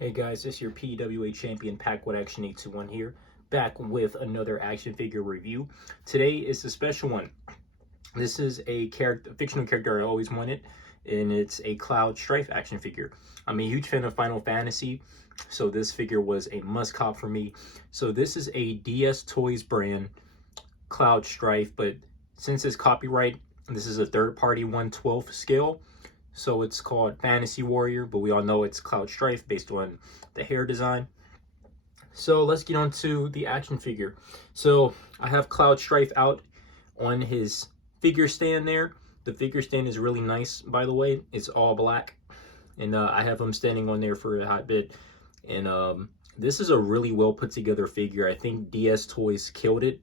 Hey guys, it's your PWA champion Packwood Action 821 here, back with another action figure review. Today is a special one. This is a fictional character I always wanted, and it's a Cloud Strife action figure. I'm a huge fan of Final Fantasy, so this figure was a must cop for me. So this is a DSTOYS brand Cloud Strife, but since it's copyright, this is a third-party 1/12 scale. So it's called Fantasy Warrior, but we all know it's Cloud Strife based on the hair design. So let's get on to the action figure. So I have Cloud Strife out on his figure stand there. The figure stand is really nice, by the way. It's all black. And I have him standing on there for a hot bit. And this is a really well put together figure. I think DSTOYS killed it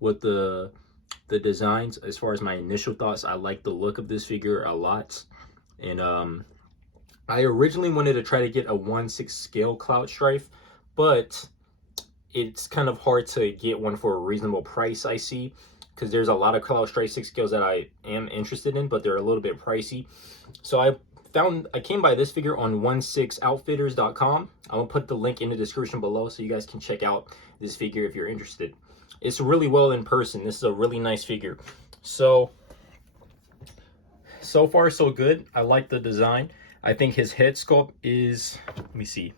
with the designs. As far as my initial thoughts, I like the look of this figure a lot. And I originally wanted to try to get a 1/6 scale Cloud Strife, but it's kind of hard to get one for a reasonable price, I see, because there's a lot of Cloud Strife 6 scales that I am interested in, but they're a little bit pricey. So I came by this figure on 16outfitters.com. I'm gonna put the link in the description below so you guys can check out this figure if you're interested. It's really well in person. This is a really nice figure. So far so good. I like the design. I think his head sculpt is, let me see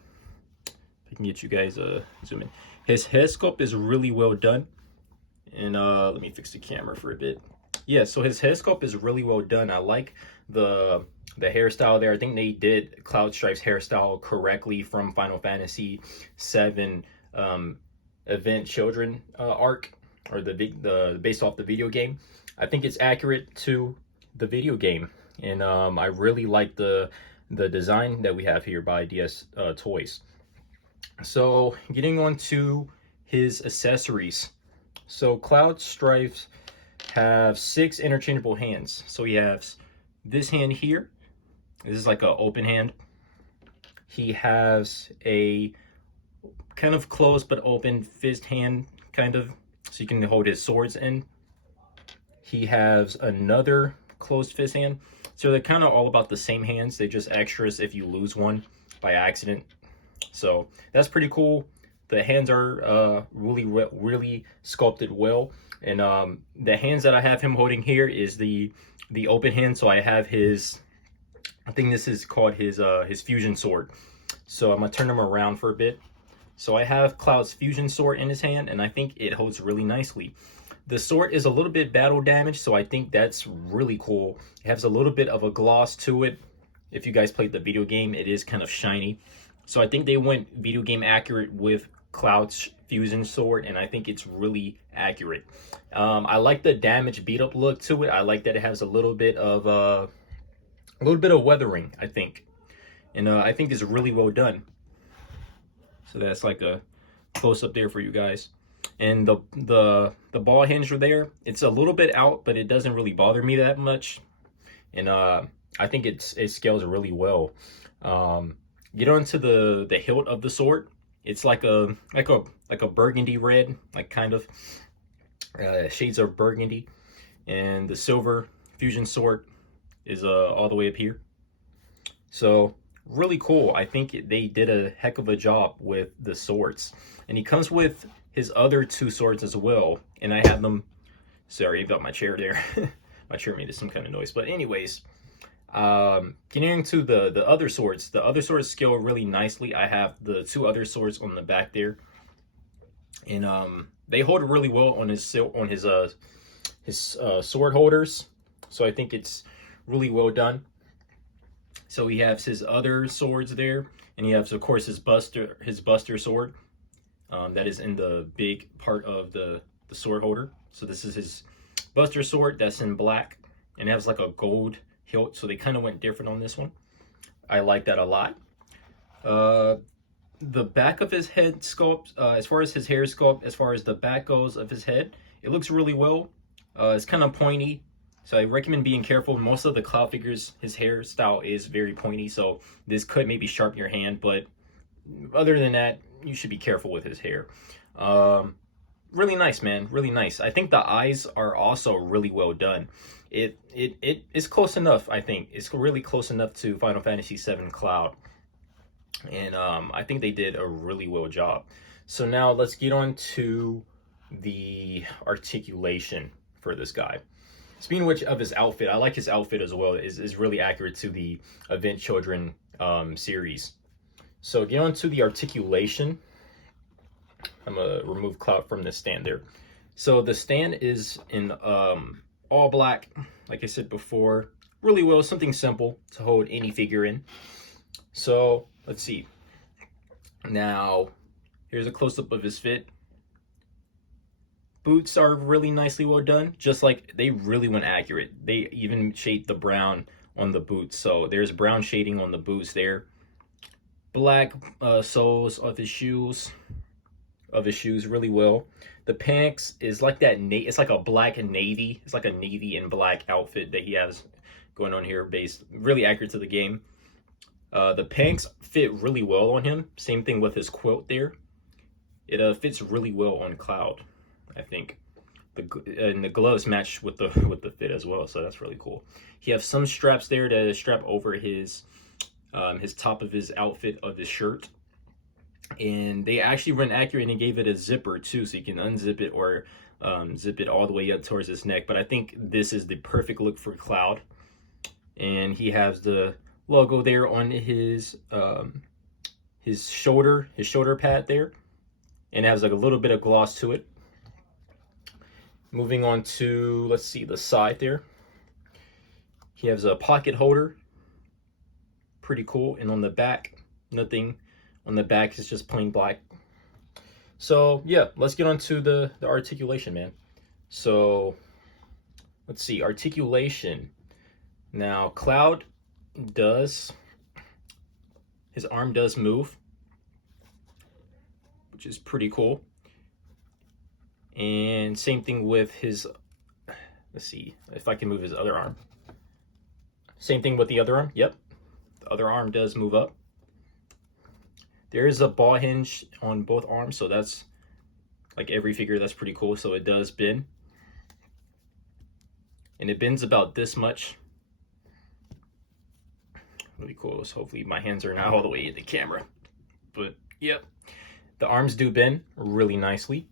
if I can get you guys zoom in. His head sculpt is really well done. And let me fix the camera for a bit. Yeah, so his head sculpt is really well done. I like the hairstyle there. I think they did Cloud Strife's hairstyle correctly from Final Fantasy VII Event Children arc, or the based off the video game. I think it's accurate to the video game, and I really like the design that we have here by DSTOYS. So getting on to his accessories. So Cloud Strifes have 6 interchangeable hands. So he has this hand here. This is like an open hand. He has a kind of closed but open fist hand, kind of, so you can hold his swords in. He has another closed fist hand. So they're kind of all about the same hands. They're just extras if you lose one by accident. So that's pretty cool. The hands are really sculpted well. And the hands that I have him holding here is the open hand. So I have his, I think this is called his fusion sword. So I'm gonna turn him around for a bit. So I have Cloud's fusion sword in his hand, and I think it holds really nicely. The sword is a little bit battle damaged, so I think that's really cool. It has a little bit of a gloss to it. If you guys played the video game, it is kind of shiny. So I think they went video game accurate with Cloud's fusion sword, and I think it's really accurate. I like the damage beat up look to it. I like that it has a little bit of weathering, I think. And I think it's really well done. So that's like a close up there for you guys. And the ball hinge there, it's a little bit out, but it doesn't really bother me that much. And I think it scales really well. Get onto the hilt of the sword. It's like a burgundy red, like kind of shades of burgundy. And the silver fusion sword is all the way up here. So really cool. I think they did a heck of a job with the swords. And he comes with his other 2 swords as well. And I have them, sorry about my chair there. My chair made some kind of noise. But anyways, getting into the other swords. The other swords scale really nicely. I have the 2 other swords on the back there. And they hold really well on his sword holders. So I think it's really well done. So he has his other swords there, and he has, of course, his Buster sword that is in the big part of the sword holder. So this is his Buster sword that's in black, and it has like a gold hilt. So they kind of went different on this one. I like that a lot. The back of his head sculpt, as far as his hair sculpt, as far as the back goes of his head, it looks really well. It's kind of pointy. So I recommend being careful. Most of the Cloud figures, his hairstyle is very pointy, so this could maybe sharpen your hand, but other than that, you should be careful with his hair. Really nice, man, really nice. I think the eyes are also really well done. It is close enough, I think. It's really close enough to Final Fantasy VII Cloud. And I think they did a really well job. So now let's get on to the articulation for this guy. Speaking of which, of his outfit, I like his outfit as well. Is really accurate to the Event Children series. So get on to the articulation. I'm gonna remove clout from the stand there. So the stand is in all black, like I said before. Really well, something simple to hold any figure in. So let's see. Now, here's a close-up of his fit. Boots are really nicely well done, just like they really went accurate. They even shade the brown on the boots. So there's brown shading on the boots there. Black soles of his shoes. Really well. The pants is like that. It's like a black navy. It's like a navy and black outfit that he has going on here, based really accurate to the game. The pants fit really well on him. Same thing with his quilt there. It fits really well on Cloud, I think. And the gloves match with the fit as well, so that's really cool. He has some straps there to strap over his top of his outfit of his shirt. And they actually went accurate and gave it a zipper too, so you can unzip it or zip it all the way up towards his neck. But I think this is the perfect look for Cloud. And he has the logo there on his shoulder pad there, and it has like a little bit of gloss to it. Moving on to, let's see, the side there. He has a pocket holder, pretty cool. And on the back, nothing on the back, is just plain black. So yeah, let's get on to the articulation, man. So let's see, articulation. Now Cloud his arm does move, which is pretty cool. And same thing with his, let's see if I can move his other arm. Same thing with the other arm. Yep, the other arm does move up. There is a ball hinge on both arms, so that's like every figure. That's pretty cool. So it does bend, and it bends about this much. Really cool. So hopefully my hands are not all the way in the camera, but yep, the arms do bend really nicely.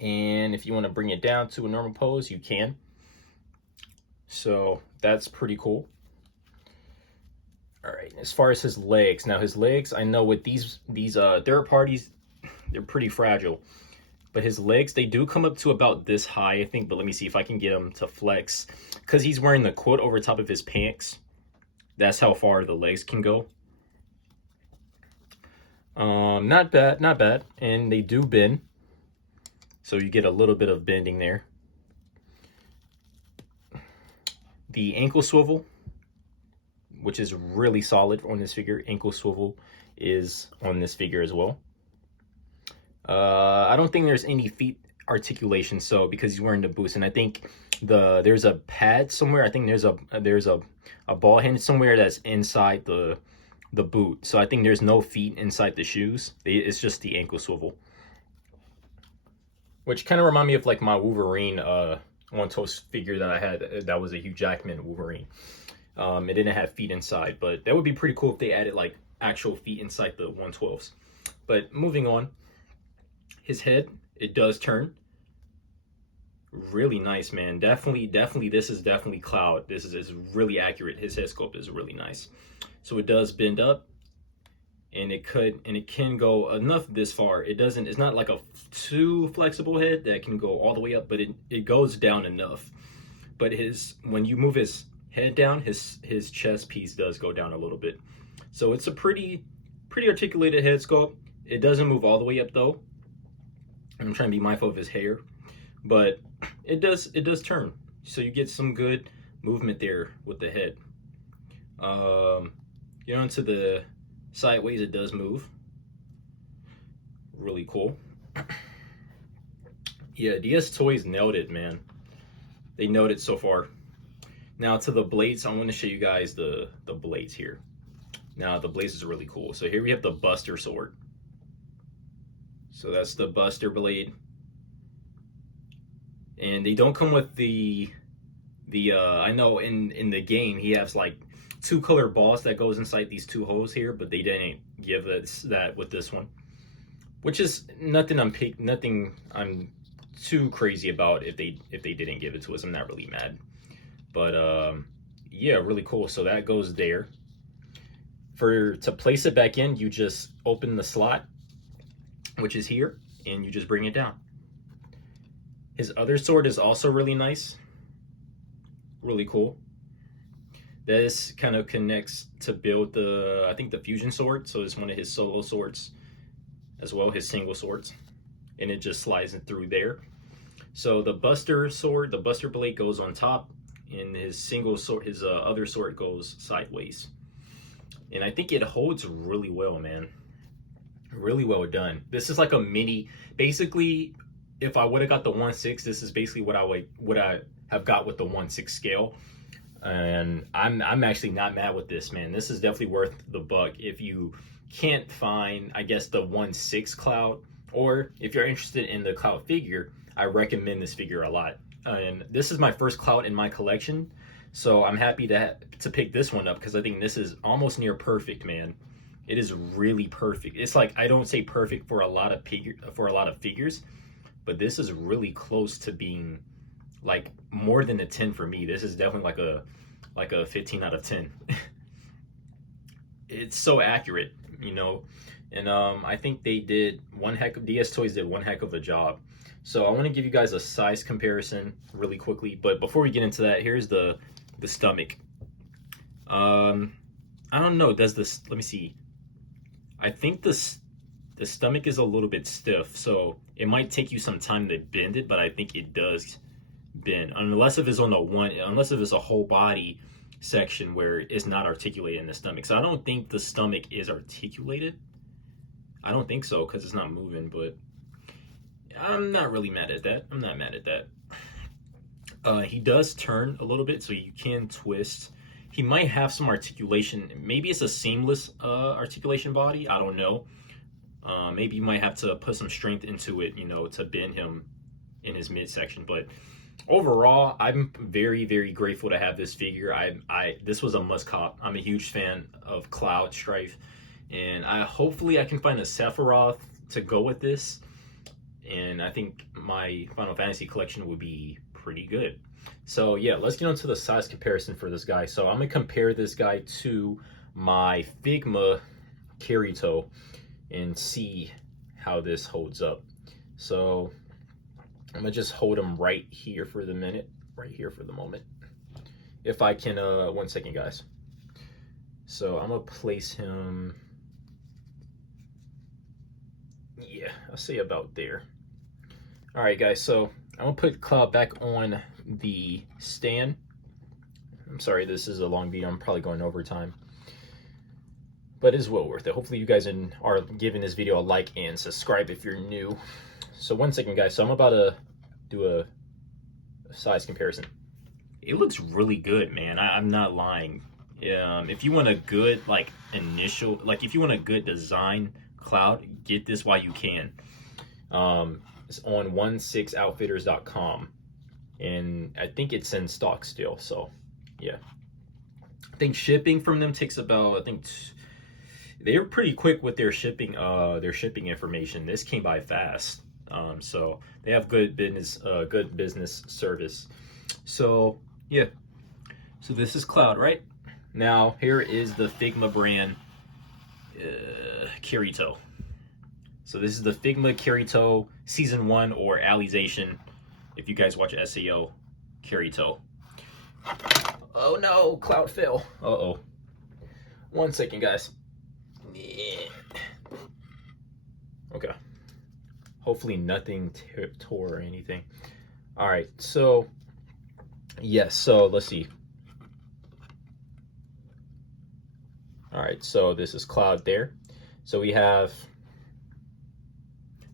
And if you want to bring it down to a normal pose, you can. So that's pretty cool. All right, as far as his legs, now his legs, I know with these third parties, they're pretty fragile. But his legs, they do come up to about this high, I think. But let me see if I can get him to flex, because he's wearing the quilt over top of his pants. That's how far the legs can go. Not bad, not bad. And they do bend, so you get a little bit of bending there. The ankle swivel, which is really solid on this figure. Ankle swivel is on this figure as well. I don't think there's any feet articulation, so because he's wearing the boots, and I think there's a pad somewhere. I think there's a ball hinge somewhere that's inside the boot. So I think there's no feet inside the shoes. It's just the ankle swivel, which kind of remind me of like my Wolverine one-toes figure that I had. That was a Hugh Jackman Wolverine. It didn't have feet inside, but that would be pretty cool if they added like actual feet inside the 112s. But moving on, his head, it does turn. Really nice, man. Definitely, this is definitely Cloud. This is really accurate. His head sculpt is really nice. So it does bend up, and it can go enough this far. It's not like a too flexible head that can go all the way up, but it goes down enough. But when you move his head down, his chest piece does go down a little bit. So it's a pretty articulated head sculpt. It doesn't move all the way up though. I'm trying to be mindful of his hair, but it does turn. So you get some good movement there with the head. You know, into the sideways, it does move. Really cool. Yeah, DSTOYS nailed it, man. They nailed it so far. Now to the blades, I want to show you guys the blades here. Now the blades is really cool. So here we have the Buster sword. So that's the Buster blade. And they don't come with the I know in the game he has like two color boss that goes inside these two holes here, but they didn't give us that with this one, which is nothing I'm too crazy about. If they didn't give it to us, I'm not really mad. But yeah, really cool. So that goes there. To place it back in, you just open the slot, which is here, and you just bring it down. His other sword is also really nice, really cool. This kind of connects to build I think the fusion sword. So it's one of his solo swords as well, his single swords, and it just slides in through there. So the Buster sword, the Buster blade goes on top, and his single sword, his other sword goes sideways. And I think it holds really well, man. Really well done. This is like a mini. Basically, if I would have got the 1/6, this is basically what I have got with the 1/6 scale. And I'm actually not mad with this, man. This is definitely worth the buck. If you can't find, I guess, the 1/6 Cloud, or if you're interested in the Cloud figure, I recommend this figure a lot. And this is my first Cloud in my collection, so I'm happy to pick this one up because I think this is almost near perfect, man. It is really perfect. It's like, I don't say perfect for a lot of figures, but this is really close to being like more than a 10 for me. This is definitely like a 15 out of 10. It's so accurate, you know. And I think DSTOYS did one heck of a job. So I want to give you guys a size comparison really quickly, but before we get into that, here's the stomach. I don't know, let me see. I think the stomach is a little bit stiff, so it might take you some time to bend it, but I think it does bend, unless if it's a whole body section where it's not articulated in the stomach. So I don't think the stomach is articulated. I don't think so, because it's not moving, but I'm not really mad at that. I'm not mad at that. He does turn a little bit, so you can twist. He might have some articulation. Maybe it's a seamless articulation body. I don't know. Maybe you might have to put some strength into it, you know, to bend him in his midsection. But overall, I'm very, very grateful to have this figure. This was a must cop. I'm a huge fan of Cloud Strife, and hopefully I can find a Sephiroth to go with this. And I think my Final Fantasy collection would be pretty good. So yeah, let's get on to the size comparison for this guy. So I'm gonna compare this guy to my Figma Kirito and see how this holds up. So I'm gonna just hold him right here for the moment. If I can, 1 second, guys. So I'm gonna place him, yeah, I'll say about there. All right, guys, so I'm gonna put Cloud back on the stand. I'm sorry, this is a long video. I'm probably going over time, but it's well worth it. Hopefully you guys are giving this video a like and subscribe if you're new. So 1 second, guys. So I'm about to do a size comparison. It looks really good, man. I'm not lying. If you want a good if you want a good design Cloud, get this while you can. It's on 16outfitters.com, and I think it's in stock still. So yeah, I think shipping from them takes about, they're pretty quick with their shipping information. This came by fast. So they have good business service. So yeah, so this is Cloud, right? Now here is the Figma brand Kirito. So this is the Figma Kirito Season 1, or Alization, if you guys watch SAO, Kirito. Oh no, Cloud fell. Uh-oh. 1 second, guys. Yeah. Okay. Hopefully nothing tore or anything. All right, so yes, so let's see. All right, so this is Cloud there. So we have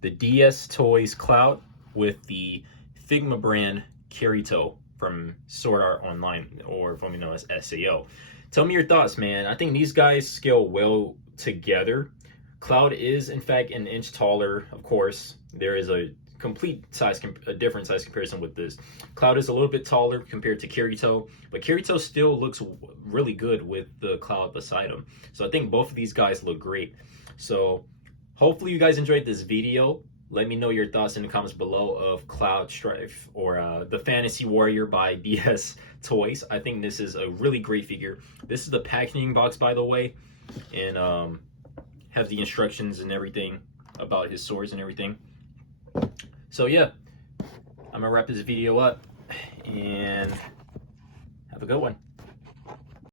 the DSTOYS Cloud with the Figma brand Kirito from Sword Art Online, or formerly known as SAO. Tell me your thoughts, man. I think these guys scale well together. Cloud is, in fact, an inch taller, of course. There is a complete size, a different size comparison with this. Cloud is a little bit taller compared to Kirito, but Kirito still looks really good with the Cloud beside him. So I think both of these guys look great. So hopefully you guys enjoyed this video. Let me know your thoughts in the comments below of Cloud, Strife, or the Fantasy Warrior by DSTOYS. I think this is a really great figure. This is the packaging box, by the way, and have the instructions and everything about his swords and everything. So yeah, I'm gonna wrap this video up and have a good one.